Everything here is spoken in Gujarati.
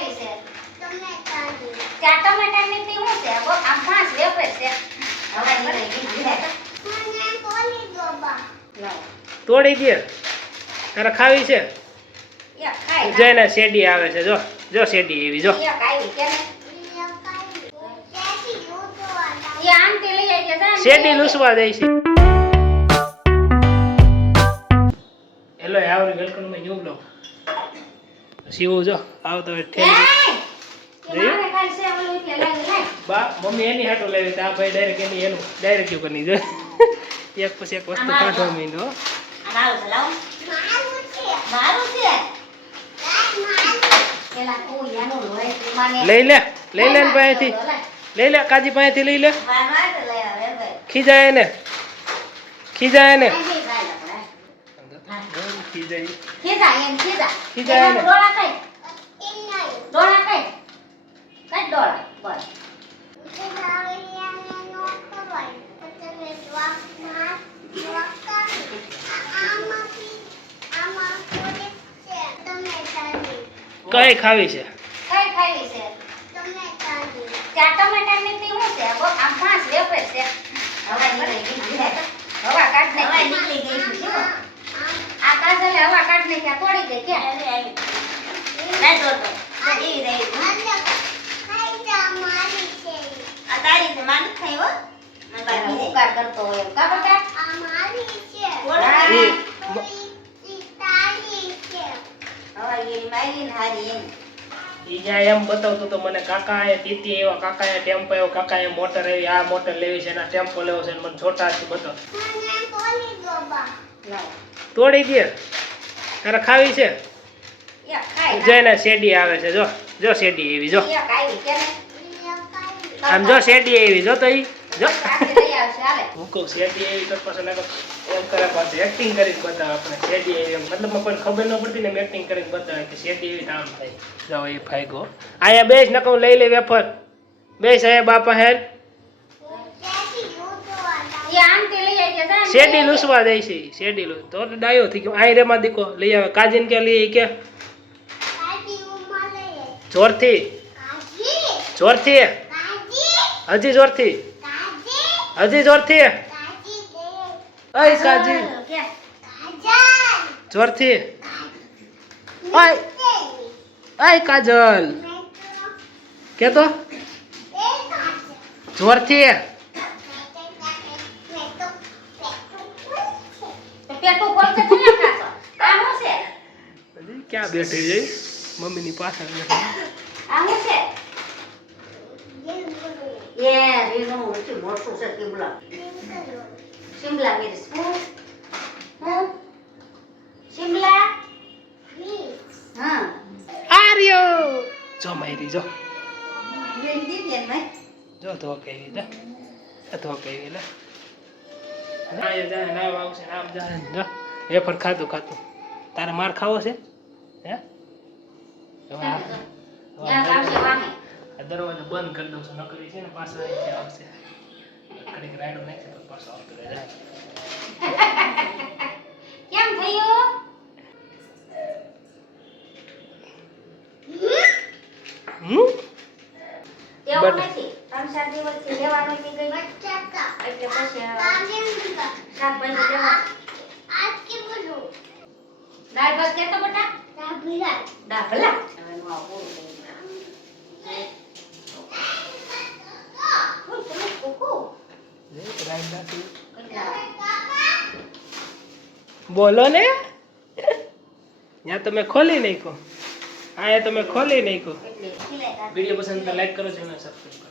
ખાવી છે. ચાર ટમેટાની થી શું છે? આમ પાંચ વેફર છે. હવે મને કીધું છે. લાવો. તોડી દે. તારે ખાવી છે? જઈને શેરડી આવે છે. જો જો શેડી એવી જો. શેડી લૂસવા દે. છે hello every welcome my new blog Shiv જો. લાવી લાય. બા મમ્મી એની હાટો લેવી તો આ ભાઈ ડાયરેક્ટ એની એનું ડાયરેક્ટ યુ કરી જો. એક પછી એક વસ્તુ કાઢવા તું તું મને- લઈ લે લઈ લે પાસેથી. લઈ લે કાજી પાસેથી લઈ લે. તો આવે. ખીજાય એને ખીજાય લે ખીજાય ખીજા એમ ખીજા. ખીજા. ડોળા કઈ? ડોળા કઈ? કઈ ડોળા? બસ. કઈ ખાવી છે કઈ ખાવી છે? ચાર ટમેટાની થી શું છે? બો આમ પાંચ વેફર છે. હવે નીકળી ગઈ છે. હવા કાઢ નાખી. આ કાજલે હવા કાઢ નાખી, આ તોડી દે ક્યાં? એનો ઉકાર કરતો હોય એમ. કા બેટા? હવા ગીરી મારીને હારી એમ. ઈ એમ બતાવતો તો મને કાકા એ તીતી એવા કાકા એ ટેમ્પો એવો કાકા એ મોટર એવી આ મોટર લેવી છે એના ટેમ્પો લેવો છે ને મને છોટા હાથથી બતાવ તોડી દે તારે ખાવી છે? જઈને શેરડી આવે છે. જો જો શેરડી એવી જો. ને? આમ જો શેરડી આવી જો તો ઈ જો. આપણે લઈ આવશે, હું કહું શેરડી એવી તો પછી લાગે એમ કરે પાછું એક્ટિંગ કરીને બતાવે આપણે શેરડી આવી એમ. મતલબ કોઈ ખબર ન પડતી ને એક્ટિંગ કરીને બતાવે કે શેરડી એવી તો આમ થાય. જો એ ફાયગો અહીંયા બેસ નકર લઈ લે વેફર. બેસ અહીંયા બાપા હેર. આવી? શેરડી લૂસવા દે છે શેરડી લૂસ. તો ડાયો થઈ ગયો. આઈ રેમાં દીકો લઈ આવે. કાજીન કે લઈ કે જોરથી. જોરથી. હજી જોરથી. હજી જોરથી. અય કાજી? જોરથી. ઓય અય. કાજલ. કે તો જોરથી ક્યાં બેઠી જઈ મમ્મીની પાછળ બેઠી? એ રીનું ઊંચું મોટું છે શિમલા. શિમલા મિર્ચ. હું? હું? શિમલા? હા. આર્યો જો મારી જો દીધી એને મેં. જો તો કેવી લે તો કેવી લે વેફર ખાતું ખાતું તારે માર ખાવો છે હે દરવાજો બંધ કરી દઉં છું નકરી છે ને પાછો અહીંથી આવશે કડીક રાયડો નાખશે તો પાછો આવતો રહે જાય કેમ થયું? હમ એવું બટ- નથી. ત્રણ ચાર દિવસથી લેવાનું બોલો ને. તમે ખોલી નાખો કહો એ તમે ખોલી નાખો એટલે ખીલાય વીડિયો પસંદ લાઈક કરો છો અને સબસ્ક્રાઈબ કરો.